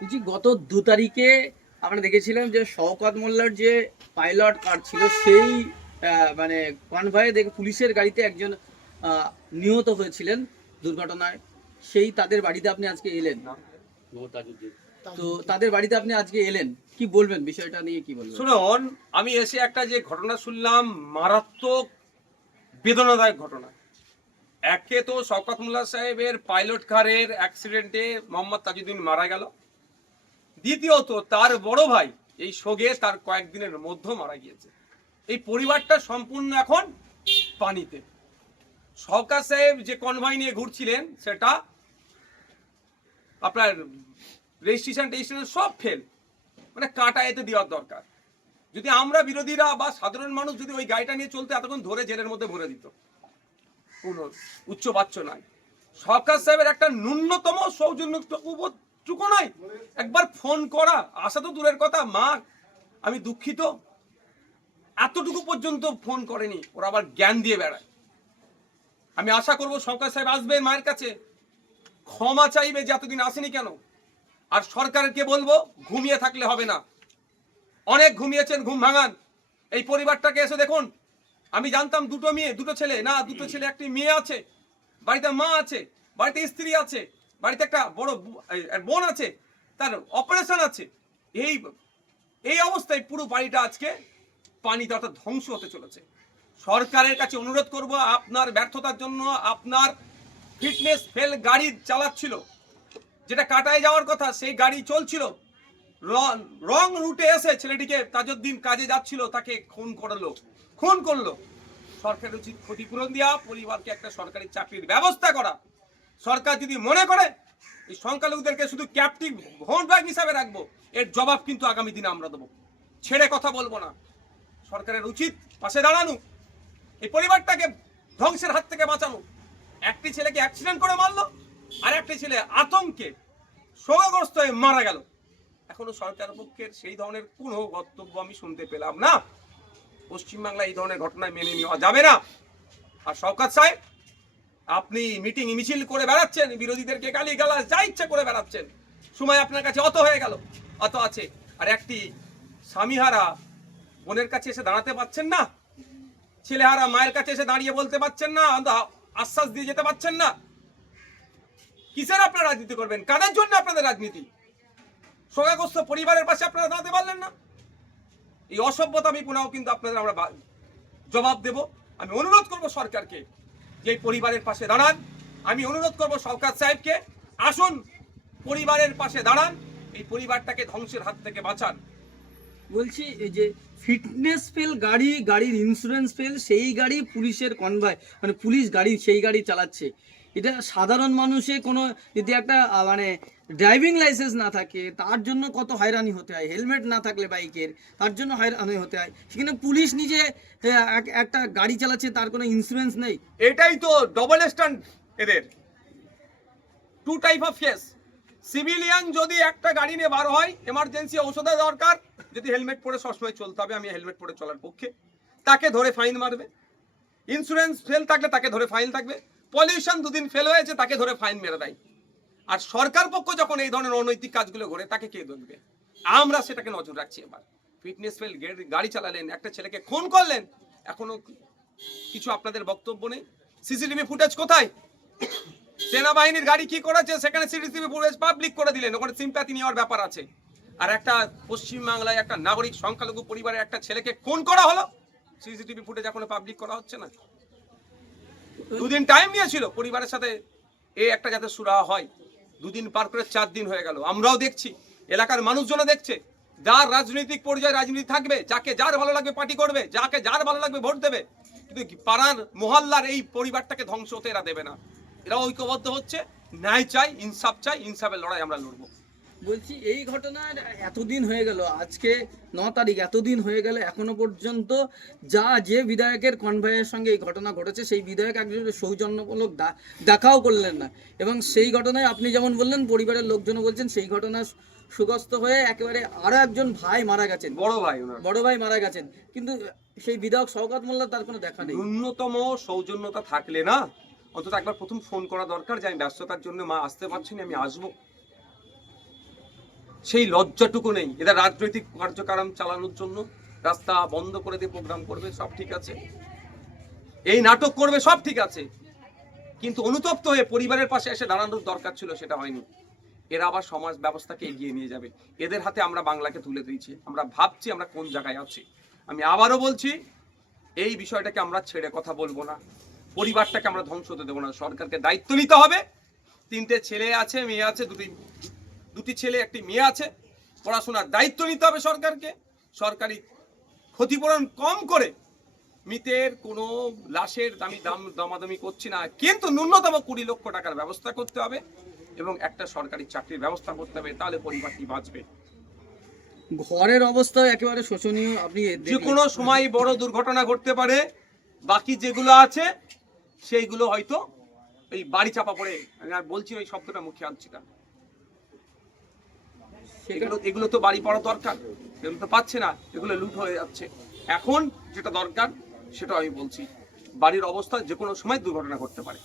বলছি গত 2 তারিখে আমরা দেখেছিলাম যে শওকত মোল্লার যে পাইলট কার ছিল সেই মানে কনভয়ে দেখে পুলিশের গাড়িতে একজন আহ, নিহত হয়েছিলেন দুর্ঘটনায়। সেই তাদের বাড়িতে আপনি আজকে এলেন, তো তাদের বাড়িতে আপনি আজকে এলেন, কি বলবেন বিষয়টা নিয়ে, কি বলবেন? শুনুন, আমি এসে একটা যে ঘটনা শুনলাম, মারাত্মক বেদনাদায়ক ঘটনা। একে তো শওকত মোল্লা সাহেবের পাইলট কারের অ্যাক্সিডেন্টে মোহাম্মদ তাজউদ্দিন মারা গেল। দ্বিতীয়ত তার বড় ভাই এই শোকে তার কয়েকদিনের মধ্যে মারা গিয়েছে। এই পরিবারটা সম্পূর্ণ এখন পানিতে। শওকত সাহেব যে কনভয় নিয়ে ঘুরছিলেন সেটা আপনার রেজিস্ট্রেশন সব ফেল, মানে কাটা এতে দেওয়ার দরকার। যদি আমরা বিরোধীরা বা সাধারণ মানুষ যদি ওই গাড়িটা নিয়ে চলতে এতক্ষণ ধরে জেলের মধ্যে ভরে দিত। কোনো উচ্চবাচ্য নাই। সরকার সাহেবের একটা ন্যূনতম সৌজন্যটুকু নাই, একবার ফোন করা, আসা তো দূরের কথা, মা আমি দুঃখিত, এতটুকু পর্যন্ত ফোন করেনি। ওরা আবার জ্ঞান দিয়ে বেড়ায়। আমি আশা করব সরকার সাহেব আসবে মায়ের কাছে, ক্ষমা চাইবে যে এতদিন আসেনি কেন। আর সরকারকে বলবো ঘুমিয়ে থাকলে হবে না, অনেক ঘুমিয়েছেন, ঘুম ভাঙান। এই পরিবারটাকে এসে দেখুন। আমি জানতাম দুটো মেয়ে দুটো ছেলে, না দুটো ছেলে একটি মেয়ে আছে, বাড়িতে মা আছে, বাড়িতে স্ত্রী আছে, বাড়িতে একটা বড় বোন আছে, তার অপারেশন আছে। এই এই অবস্থায় পুরো বাড়িটা আজকে পানিতে অর্থাৎ ধ্বংস হতে চলেছে। সরকারের কাছে অনুরোধ করব, আপনার ব্যর্থতার জন্য আপনার ফিটনেস ফেল গাড়ি চালাচ্ছিল, যেটা কাটায় যাওয়ার কথা সেই গাড়ি চলছিল, রং রুটে এসে ছেলেটিকে তাজউদ্দিন কাজে যাচ্ছিল, তাকে খুন করলো। সরকারের উচিত ক্ষতিপূরণ দেওয়া, পরিবারকে একটা সরকারি চাকরির ব্যবস্থা করা। সরকার যদি মনে করে এই সংখ্যালঘুদেরকে শুধু ক্যাপটিভ ভোট ব্যাংক হিসাবে রাখবো, এর জবাব কিন্তু আগামী দিনে আমরা দেবো। ছেড়ে কথা বলবো না। সরকারের উচিত পাশে দাঁড়ানো, এই পরিবারটাকে ধ্বংসের হাত থেকে বাঁচানো। একটি ছেলেকে অ্যাক্সিডেন্ট করে মারলো, আর একটি ছেলে আতঙ্কে শোকগ্রস্ত হয়ে মারা গেল। এখনো সরকার পক্ষের সেই ধরনের কোনো বক্তব্য আমি শুনতে পেলাম না। পশ্চিমবাংলায় এই ধরনের ঘটনায় মেনে নেওয়া যাবে না। আর শওকত সাহেব, আপনি মিটিং মিছিল করে বেড়াচ্ছেন, বিরোধীদেরকে গালি গালাজ যা ইচ্ছা করে বেড়াচ্ছেন, সময় আপনার কাছে অত হয়ে গেল, অত আছে। আর একটি স্বামীহারা বোনের কাছে এসে দাঁড়াতে পারছেন না, ছেলেহারা মায়ের কাছে এসে দাঁড়িয়ে বলতে পারছেন না, আশ্বাস দিয়ে যেতে পারছেন না। কিসের আপনারা রাজনীতি করবেন? কাদের জন্য আপনাদের রাজনীতি? শোকাগ্রস্ত পরিবারের পাশে আপনারা দাঁড়াতে পারলেন না। এই অসভ্যতা আমি পুনঃ কিন্তু আপনাদের আমরা জবাব দেব। আমি অনুরোধ করব সরকারকে যে এই পরিবারের পাশে দাঁড়ান। আমি অনুরোধ করব শওকত সাহেবকে, আসুন পরিবারের পাশে দাঁড়ান, এই পরিবারটাকে ধ্বংসের হাত থেকে বাঁচান। বলছি এই যে ফিটনেস ফেল গাড়ি, গাড়ির ইন্স্যুরেন্স ফেল, সেই গাড়ি পুলিশের কনভয়, মানে পুলিশ গাড়ি সেই গাড়ি চালাচ্ছে। এটা সাধারণ মানুষে কোনো যদি একটা মানে ড্রাইভিং লাইসেন্স না থাকে তার জন্য কত হয়রানি হতে হয়, হেলমেট না থাকলে বাইকের তার জন্য হয়রানি হতে হয়। সেখানে পুলিশ নিজে একটা গাড়ি চালাচ্ছে, তার কোনো ইন্স্যুরেন্স নেই। এটাই তো ডবল স্ট্যান্ড এদের। Two type of case. Civilian যদি একটা গাড়ি নিয়ে বার হয়, এমার্জেন্সি ঔষধের দরকার, যদি হেলমেট পরে সবসময় চলতে হবে, আমি হেলমেট পরে চলার পক্ষে, তাকে ধরে ফাইন মারবে। ইন্স্যুরেন্স ফেল থাকলে তাকে ধরে ফাইন থাকবে। পলিউশন দুদিন ফেল হয়েছে তাকে ধরে ফাইন মেরে দেয়। আর সরকার পক্ষ যখন এই ধরনের অনৈতিক কাজগুলো করে, তাকে কে দেখবে? আমরা সেটাকে নজর রাখছি। এবার ফিটনেস ফেল গাড়ি চালালেন, একটা ছেলেকে খুন করলেন, এখনো কিছু আপনাদের বক্তব্য নেই। সিসিটিভি ফুটেজ কোথায়? সেনাবাহিনীর গাড়ি কি করেছে সেখানে সিসিটিভি ফুটেজ পাবলিক করে দিলেন, ওখানে সিম্প্যাথি নেওয়ার ব্যাপার আছে। আর একটা পশ্চিমবাংলায় একটা নাগরিক সংখ্যালঘু পরিবারের একটা ছেলেকে খুন করা হলো, সিসিটিভি ফুটেজ এখনো পাবলিক করা হচ্ছে না। দুদিন টাইম নিয়েছিল পরিবারের সাথে একটা যাতে সুরাহা হয়। দুদিন পার করে 4 দিন হয়ে গেল। আমরাও দেখছি, এলাকার মানুষজনও দেখছে। যার রাজনৈতিক পর্যায়ে রাজনীতি থাকবে, যাকে যার ভালো লাগবে পার্টি করবে, যাকে যার ভালো লাগবে ভোট দেবে, কিন্তু পাড়ার মহল্লার এই পরিবারটাকে ধ্বংস হতে এরা দেবে না। এরা ঐক্যবদ্ধ হচ্ছে, ন্যায় চাই, ইনসাফ চাই, ইনসাফের লড়াই আমরা লড়বো। বলছি এই ঘটনার এতদিন হয়ে গেল, আজকে 9 তারিখ, এতদিন হয়ে গেল এখনো পর্যন্ত যে বিধায়কের কনভয়ের সঙ্গে এই ঘটনা ঘটেছে সেই বিধায়ক একজন সৌজন্যমূলক দেখাও করলেন না। এবং সেই ঘটনায় আপনি যেমন বললেন, পরিবারের লোকজনও বলছেন সেই ঘটনা সুগ্রস্ত হয়ে একেবারে আরো একজন ভাই মারা গেছেন, বড় ভাই মারা গেছেন, কিন্তু সেই বিধায়ক শওকত মোল্লা তার কোনো দেখা নেই। ন্যূনতম সৌজন্যতা থাকলে না, অন্তত একবার প্রথম ফোন করা দরকার যে আমি ব্যস্ততার জন্য মা আসতে পারছি না, আমি আসবো। সেই লজ্জাটুকু নেই। এদের রাজনৈতিক কার্যক্রম চালানোর জন্য রাস্তা বন্ধ করে দিয়ে প্রোগ্রাম করবে, সব ঠিক আছে, এই নাটক করবে, সব ঠিক আছে, কিন্তু অনুতপ্ত হয়ে পরিবারের পাশে এসে দাঁড়ানোর দরকার ছিল, সেটা হয়নি। এরা আবার সমাজ ব্যবস্থাকে এগিয়ে নিয়ে যাবে। এদের হাতে আমরা বাংলাকে তুলে দিয়েছি। আমরা ভাবছি আমরা কোন জায়গায় আছি। আমি আবারও বলছি, এই বিষয়টাকে আমরা ছেড়ে কথা বলবো না, পরিবারটাকে আমরা ধ্বংস হতে দেবো না। সরকারকে দায়িত্ব নিতে হবে। 3টে ছেলে আছে, মেয়ে আছে, দুটি ছেলে একটি মেয়ে আছে, পড়াশোনার দায়িত্ব নিতে হবে সরকারকে। সরকারি ক্ষতিপূরণ কম করে, মৃতের কোনো লাশের দামাদামি করছি না, কিন্তু ন্যূনতম 20 লক্ষ টাকার ব্যবস্থা করতে হবে এবং একটা সরকারি চাকরির ব্যবস্থা করতে হবে, তাহলে পরিবারটি বাঁচবে। ঘরের অবস্থা একেবারে শোচনীয়। আপনি যে কোনো সময় বড় দুর্ঘটনা ঘটতে পারে। বাকি যেগুলো আছে সেইগুলো হয়তো এই বাড়ি চাপা পড়ে, আমি আর বলছি ওই শব্দটা মুখে আনছি না, এগুলো তো বাড়ি পড়া দরকার, এগুলো তো পাচ্ছে না, এগুলো লুট হয়ে যাচ্ছে। এখন যেটা দরকার সেটা আমি বলছি, বাড়ির অবস্থা যে কোনো সময় দুর্ঘটনা ঘটতে পারে।